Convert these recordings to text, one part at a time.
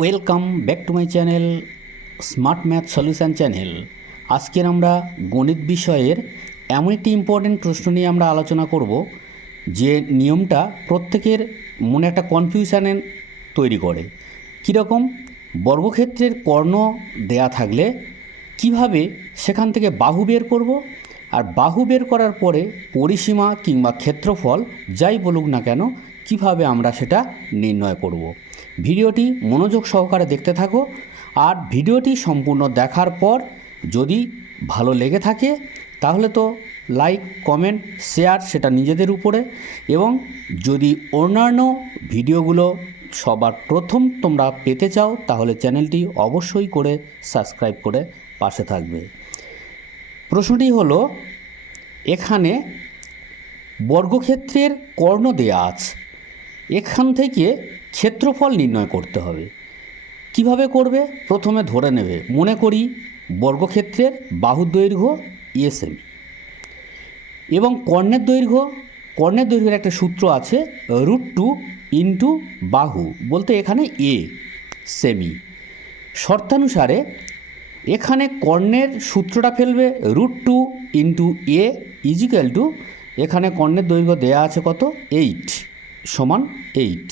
Welcome back to my channel smart math solution channel. আজকের আমরা গণিত বিষয়ের এমন একটি ইম্পর্টেন্ট প্রশ্ন নিয়ে আমরা আলোচনা করব যে নিয়মটা প্রত্যেকের মনে একটা কনফিউশন তৈরি করে। কীরকম? বর্গক্ষেত্রের কর্ণ দেয়া থাকলে কিভাবে সেখান থেকে বাহু বের করব, আর বাহু বের করার পরে পরিসীমা কিংবা ক্ষেত্রফল যাই বলুক না কেন কিভাবে আমরা সেটা নির্ণয় করব। ভিডিওটি মনোযোগ সহকারে দেখতে থাকো, আর ভিডিওটি সম্পূর্ণ দেখার পর যদি ভালো লেগে থাকে তাহলে তো লাইক, কমেন্ট, শেয়ার সেটা নিজেদের উপরে, এবং যদি অন্যান্য ভিডিওগুলো সবার প্রথম তোমরা পেতে চাও তাহলে চ্যানেলটি অবশ্যই করে সাবস্ক্রাইব করে পাশে থাকবে। প্রশ্নটি হলো, এখানে বর্গক্ষেত্রের কর্ণ দেয়া আছে, এখান থেকে ক্ষেত্রফল নির্ণয় করতে হবে। কিভাবে করবে? প্রথমে ধরে নেবে, মনে করি বর্গক্ষেত্রের বাহুর দৈর্ঘ্য সেমি এবং কর্ণের দৈর্ঘ্যের একটা সূত্র আছে √2 ইন্টু বাহু, বলতে এখানে সেমি। শর্তানুসারে এখানে কর্ণের সূত্রটা ফেলবে √2 ইন্টু ইজিক্যাল টু, এখানে কর্ণের দৈর্ঘ্য দেয়া আছে কত? 8 সমান 8,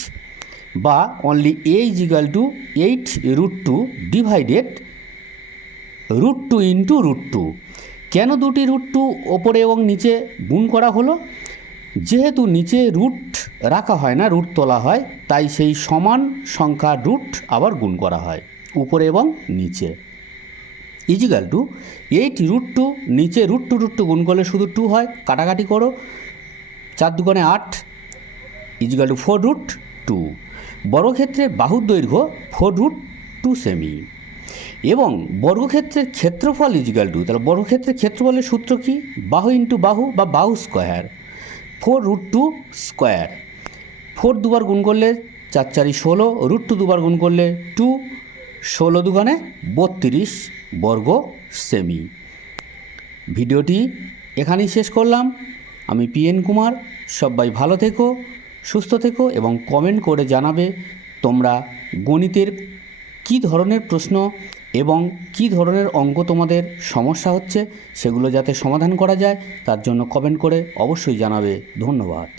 বা only equal to 8 √2 divided √2 into √2। কেন দুটি √2 ওপরে এবং নিচে গুণ করা হলো? যেহেতু নিচে রুট রাখা হয় না, রুট তোলা হয়, তাই সেই সমান সংখ্যা রুট আবার গুণ করা হয় উপরে এবং নিচে। ইজিক্যাল টু 8 √2, নিচে √2 গুণ করলে শুধু 2 হয়, কাটাকাটি করো, 4 দুগুণে 8 ইজিক্যাল টু 4√2। বর্গক্ষেত্রের বাহুর দৈর্ঘ্য 4√2 সেমি এবং বর্গক্ষেত্রের ক্ষেত্রফল ইজিক্যাল টু, তাহলে বর্গক্ষেত্রের ক্ষেত্রফলের সূত্র কি? বাহু ইন্টু বাহু বা বাহু স্কোয়ার, 4√2 স্কোয়ার। 4 দুবার গুণ করলে 4 4 16, √2 দুবার গুণ করলে 2, 16 দুগুণে 32 বর্গ সেমি। ভিডিওটি এখানেই শেষ করলাম। আমি PN কুমার। সবাই ভালো থেকো, সুস্থ থেকো এবং কমেন্ট করে জানাবে তোমরা গণিতের কী ধরনের প্রশ্ন এবং কী ধরনের অঙ্ক তোমাদের সমস্যা হচ্ছে, সেগুলো যাতে সমাধান করা যায় তার জন্য কমেন্ট করে অবশ্যই জানাবে। ধন্যবাদ।